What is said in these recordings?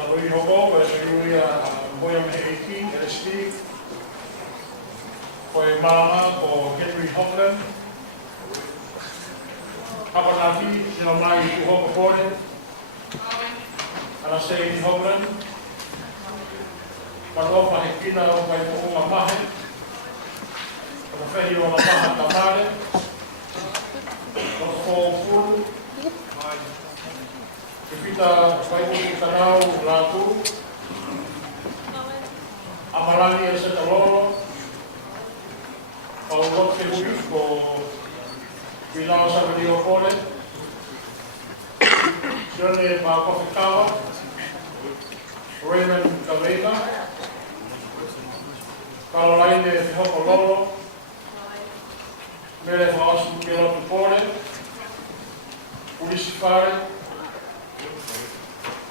Talui hoko, e talui a moia me eiki, LSD. Koe malama ko Henry Hockland. Hapanaki, sino mai tu hoko kore. Ana sei ni Hockland. Parofa he kina o kai po unga mahe. Kono whehi o na maha tamare. Kono ko furu. Ke pita wai uki tanau lātu. Amarani e se talolo. Pau lot ke hui ko Bilao Sabri o kore. Sione pa Kofikawa. Raymond Kavena. Caroline e Hoko Lolo. Mere Faasu ke lotu kore. Ulisi Fare.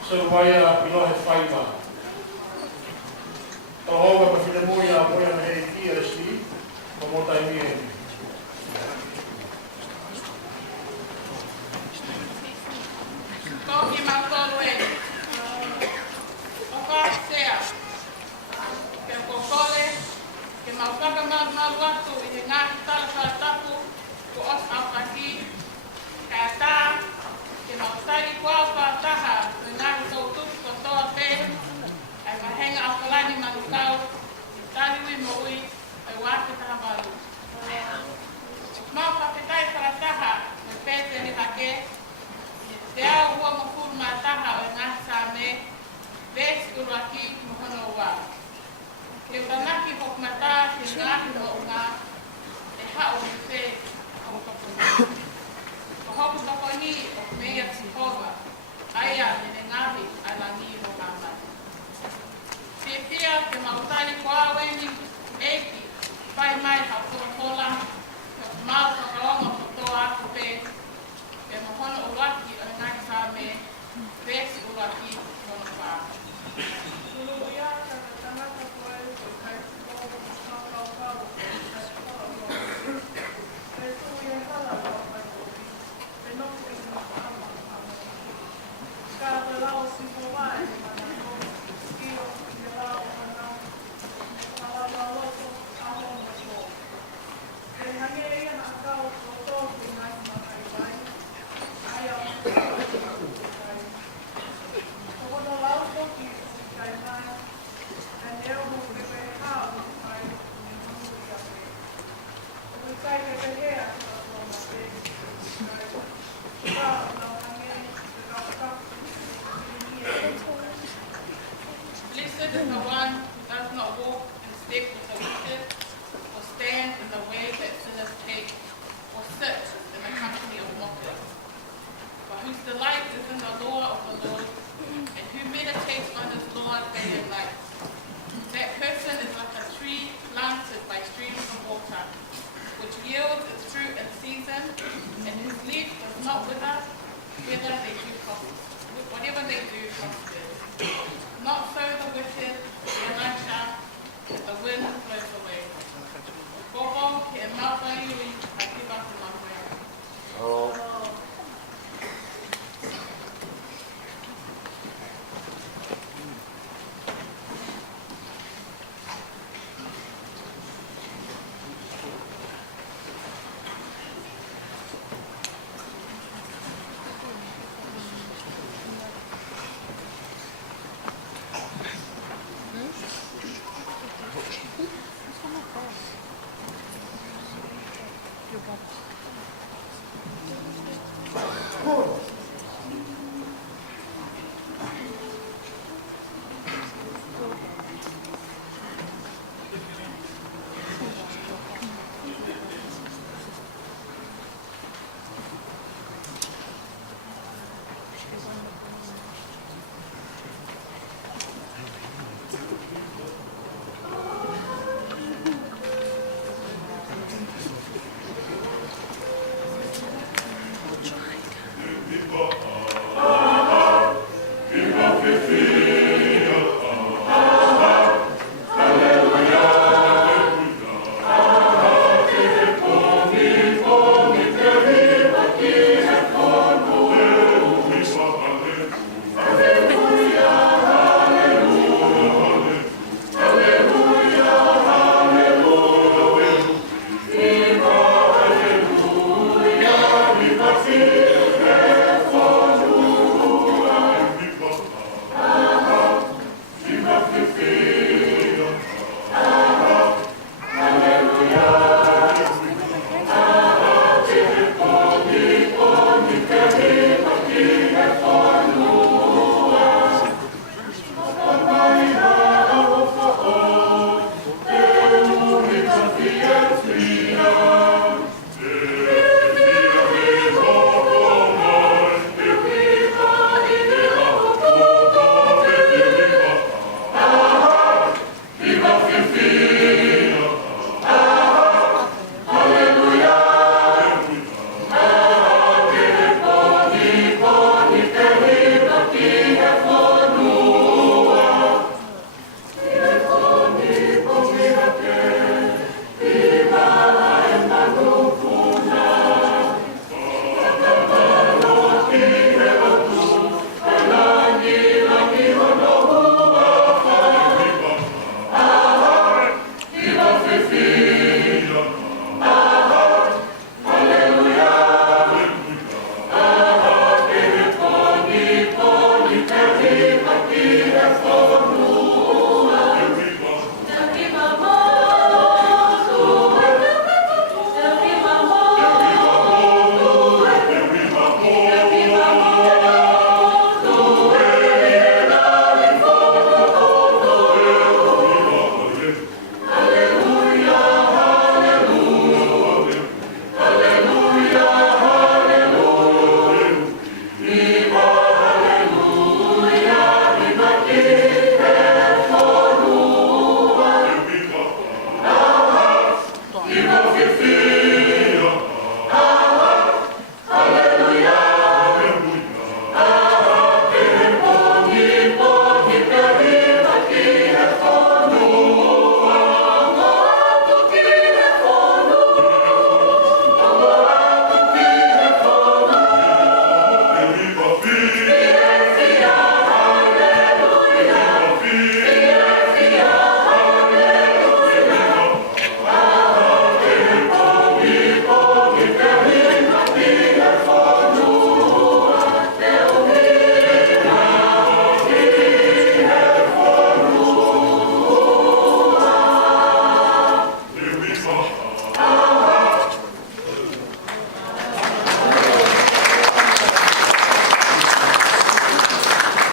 Seruwaia Ilohe Whaiva. Tahoga pa whinemuia moia me hei ki RSD. Momotai mie. Koki mautoro e. Oka sea. Ke kokole. Ke mautaka maru atu i he ngāki tala tapu. Ko os autaki. Ka tā. Ke mautari kua taha. Ko ngāki tautuku ko toa pe. Ai mahenga akalani manukau. Tari ui mo ui. Ai wāke taha maru. Mau papetai parataha. Me pete ni hake. Te au hua mokuru mātaha o ngā sāme, vēsi uru aki mohono wā. Ke uranaki hok matā te ngāhi mo o ngā, e hao ni te o tokoni. O hoku tokoni o mea tihova, aia nene ngāhi ai langi mo māmai. Te pia te mautari ko aweni, eiki, whai mai hau toa tola, te mau whakaonga ko toa aku te, e mohono uraki o ngāi sāme, vēsi uraki mono wā. Uluia, kaka tangata koe, ko kai kōko, kau, kai kōko, kai tui e hala o kai kōki, e noku i ngā whaama. Ka te lao si ko wai, mana kō, kio, te lao ana, ka hala loko, aho mo kō. E hange ia na kau ko tōku ngāi makai wai, ai au kai. Kono lau toki kai mai, e neo mo kewe hao kai ni mungu i ake. Kono kai kewe hea ka tōna te, kai ka nau hange, te kaupakapu, te ni Blessed is the one who does not walk in step with the wicked, or stand in the way that sinners take, or sit in the company of mockers. But whose delight is in the law of the Lord, and who meditates on his law day and night. That person is like a tree planted by streams of water, which yields its fruit in season, and whose leaf does not wither, whatever they do prospers. Not so the wicked, their Amen.